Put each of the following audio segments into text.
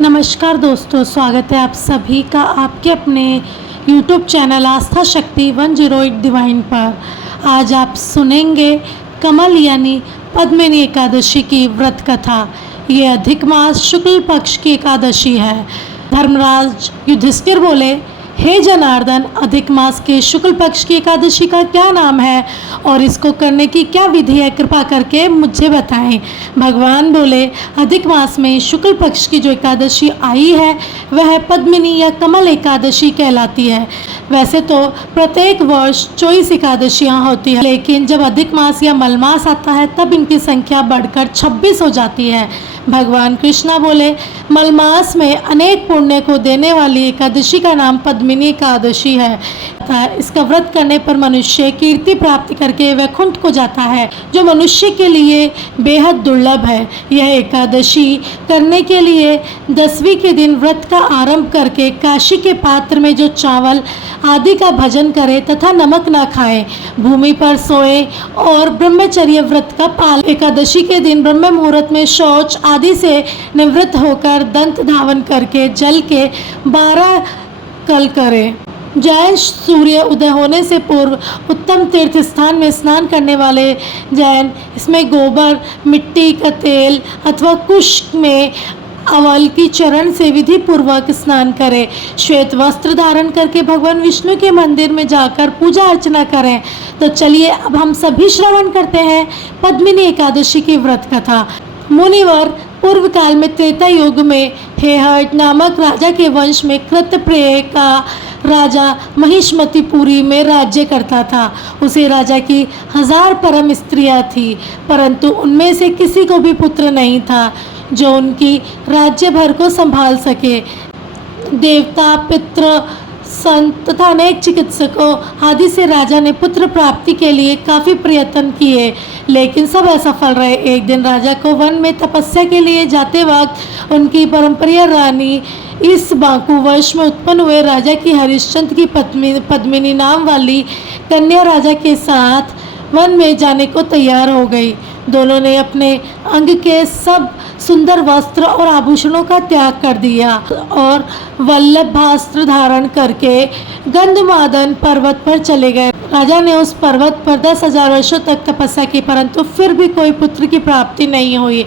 नमस्कार दोस्तों, स्वागत है आप सभी का आपके अपने YouTube चैनल आस्था शक्ति 108 डिवाइन पर। आज आप सुनेंगे कमल यानी पद्मिनी एकादशी की व्रत कथा। ये अधिक मास शुक्ल पक्ष की एकादशी है। धर्मराज युधिष्ठिर बोले, हे जनार्दन, अधिक मास के शुक्ल पक्ष की एकादशी का क्या नाम है और इसको करने की क्या विधि है, कृपा करके मुझे बताएं। भगवान बोले, अधिक मास में शुक्ल पक्ष की जो एकादशी आई है वह पद्मिनी या कमल एकादशी कहलाती है। वैसे तो प्रत्येक वर्ष 24 एकादशियाँ होती है, लेकिन जब अधिक मास या मलमास आता है तब इनकी संख्या बढ़कर 26 हो जाती है। भगवान कृष्णा बोले, मलमास में अनेक पुण्य को देने वाली एकादशी का नाम पद्मिनी एकादशी है। इसका व्रत करने पर मनुष्य कीर्ति प्राप्ति करके वैकुंठ को जाता है, जो मनुष्य के लिए बेहद दुर्लभ है। यह एकादशी करने के लिए 10वीं के दिन व्रत का आरंभ करके काशी के पात्र में जो चावल आदि का भजन करे तथा नमक न खाए, भूमि पर सोए और ब्रह्मचर्य व्रत का पालन। एकादशी के दिन ब्रह्म मुहूर्त में शौच आदि से निवृत्त होकर दंत धावन करके जल के 12 कल करें। जैन सूर्य उदय होने से पूर्व उत्तम तीर्थ स्थान में स्नान करने वाले जैन इसमें गोबर, मिट्टी का तेल अथवा कुश में अवल की चरण से विधि पूर्वक स्नान करें। श्वेत वस्त्र धारण करके भगवान विष्णु के मंदिर में जाकर पूजा अर्चना करें। तो चलिए अब हम सभी श्रवण करते हैं पद्मिनी एकादशी की व्रत कथा। मुनिवर पूर्व काल में त्रेता युग में हेहट नामक राजा के वंश में कृतप्रेय का राजा महिष्मतिपुरी में राज्य करता था। उसे राजा की 1000 परम स्त्रियां थी, परंतु उनमें से किसी को भी पुत्र नहीं था जो उनकी राज्य भर को संभाल सके। देवता, पितृ, संत तथा अनेक चिकित्सकों आदि से राजा ने पुत्र प्राप्ति के लिए काफ़ी प्रयत्न किए, लेकिन सब असफल रहे। एक दिन राजा को वन में तपस्या के लिए जाते वक्त उनकी परंपरीय रानी इस बाकुवश में उत्पन्न हुए राजा की हरिश्चंद्र की पत्नी पद्मिनी नाम वाली कन्या राजा के साथ वन में जाने को तैयार हो गई। दोनों ने अपने अंग के सब सुंदर वस्त्र और आभूषणों का त्याग कर दिया और वल्लभास्त्र धारण करके गंधमादन पर्वत पर चले गए। राजा ने उस पर्वत पर 10,000 वर्षों तक तपस्या की, परंतु फिर भी कोई पुत्र की प्राप्ति नहीं हुई।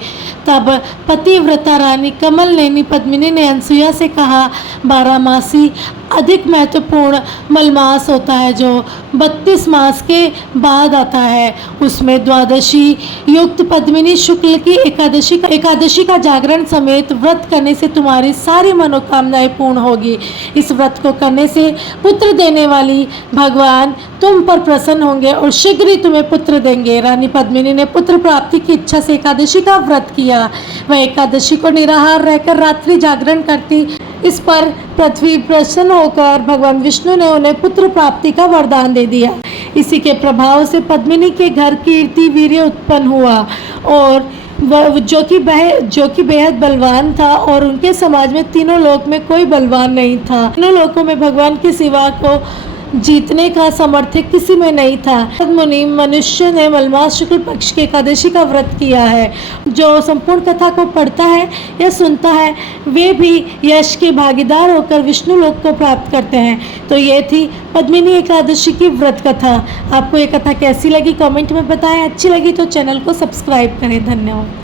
तब पतिव्रता रानी कमल नेनी पद्मिनी ने अनसुईया से कहा, 12 मासी अधिक महत्वपूर्ण मलमास होता है जो 32 मास के बाद आता है। उसमें द्वादशी युक्त पद्मिनी शुक्ल की एकादशी का जागरण समेत व्रत करने से तुम्हारी सारी मनोकामनाएं पूर्ण होगी। इस व्रत को करने से पुत्र देने वाली भगवान तुम पर प्रसन्न होंगे और शीघ्र ही तुम्हें पुत्र देंगे। रानी पद्मिनी ने पुत्र प्राप्ति की इच्छा से एकादशी का व्रत किया। वह एकादशी को निराहार रहकर रात्रि जागरण करती। इस पर पृथ्वी प्रसन्न होकर भगवान विष्णु ने उन्हें पुत्र प्राप्ति का वरदान दे दिया। इसी के प्रभाव से पद्मिनी के घर कीर्ति वीर्य उत्पन्न हुआ और जो कि बेहद बलवान था और उनके समाज में तीनों लोक में कोई बलवान नहीं था। तीनों लोकों में भगवान के सिवा को जीतने का सामर्थ्य किसी में नहीं था। मुनि मनुष्य ने मलमास शुक्ल पक्ष की एकादशी का व्रत किया है। जो संपूर्ण कथा को पढ़ता है या सुनता है वे भी यश के भागीदार होकर विष्णु लोक को प्राप्त करते हैं। तो ये थी पद्मिनी एकादशी की व्रत कथा। आपको ये कथा कैसी लगी कमेंट में बताएं। अच्छी लगी तो चैनल को सब्सक्राइब करें। धन्यवाद।